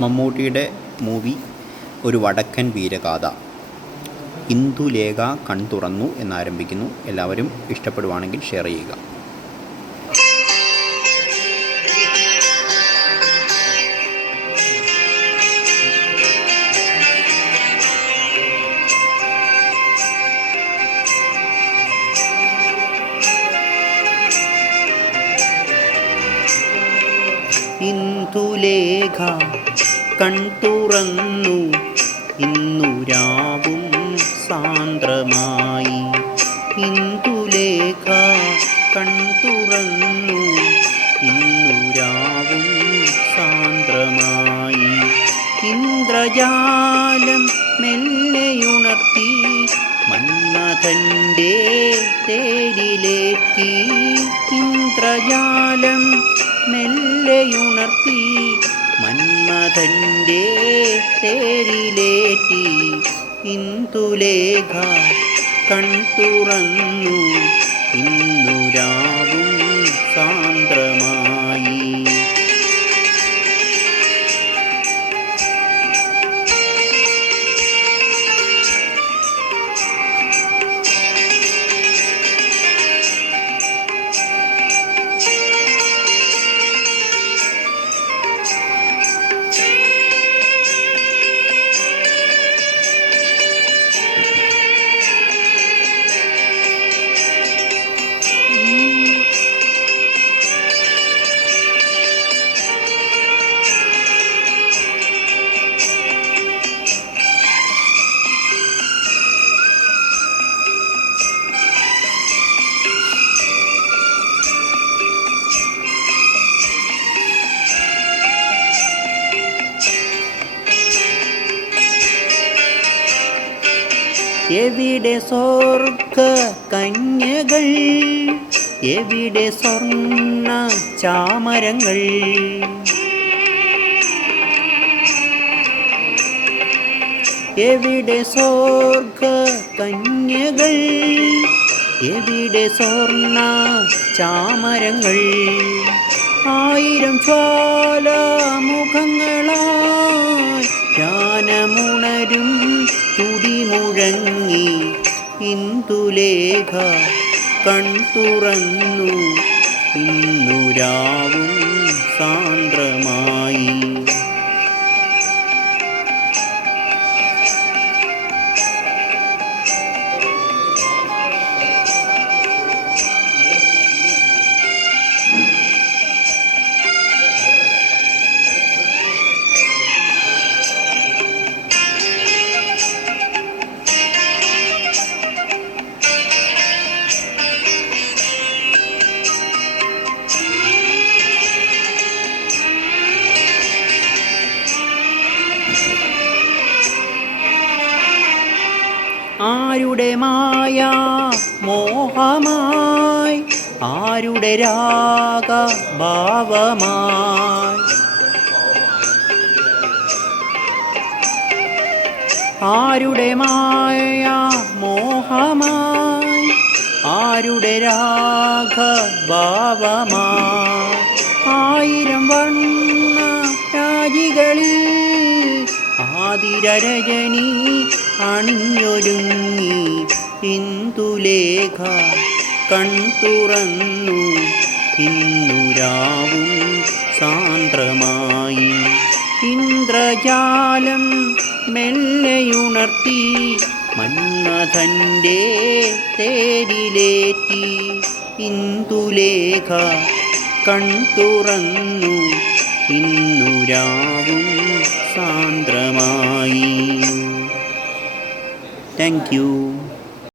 മമ്മൂട്ടിയുടെ മൂവി ഒരു വടക്കൻ വീരഗാഥ. ഇന്ദുലേഖ കൺ തുറന്നു എന്നാരംഭിക്കുന്നു. എല്ലാവരും ഇഷ്ടപ്പെടുവാണെങ്കിൽ ഷെയർ ചെയ്യുക. ഇന്ദുലേഖ കൺ തുറന്നു ഇന്നു രാവും സാന്ദ്രമായി. ഇന്ദുലേഖ കൺതുറന്നു. ഇന്നു രാവും സാന്ദ്രമായി. ഇന്ദ്രജാലം മെല്ലെയുണർത്തി മന്മഥന്റെ തേരിലേറ്റി. ഇന്ദ്രജാലം മെല്ലെയുണർത്തി മന്മഥന്റെ തേരിലേറ്റി ഇന്ദുലേഖ കൺ തുറന്നു ഇന്നു രാവും എവിടെ സ്വർഗ കന്യകൾ? എവിടെ സ്വർണ ചാമരങ്ങൾ? എവിടെ സ്വർഗ കന്യകൾ? എവിടെ സ്വർണ ചാമരങ്ങൾ? ആയിരം ജ്വാലാമുഖങ്ങളായി ഇന്ദുലേഖ കൺ തുറന്നു ഇന്നു രാവും സാന്ദ്രമായി ആരുടെ മായ? മോഹമായി. ആരുടെ രാഗ ഭാവമായി? ആരുടെ മായ? മോഹമായി. ആരുടെ രാഗ ഭാവമായി? ആയിരം വണ്ണ രാജികളിൽ ആതിരരജനി അണിഞ്ഞൊരുങ്ങി. ഇന്ദുലേഖ കൺ തുറന്നു. ഇന്നു രാവും സാന്ദ്രമായി. ഇന്ദ്രജാലം മെല്ലെയുണർത്തി. മന്മഥന്റെ തേരിലേറ്റി. ഇന്ദുലേഖ കൺ തുറന്നു. ഇന്നു രാവും സാന്ദ്രമായി. Thank you